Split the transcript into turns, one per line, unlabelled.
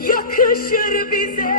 yakışır bize.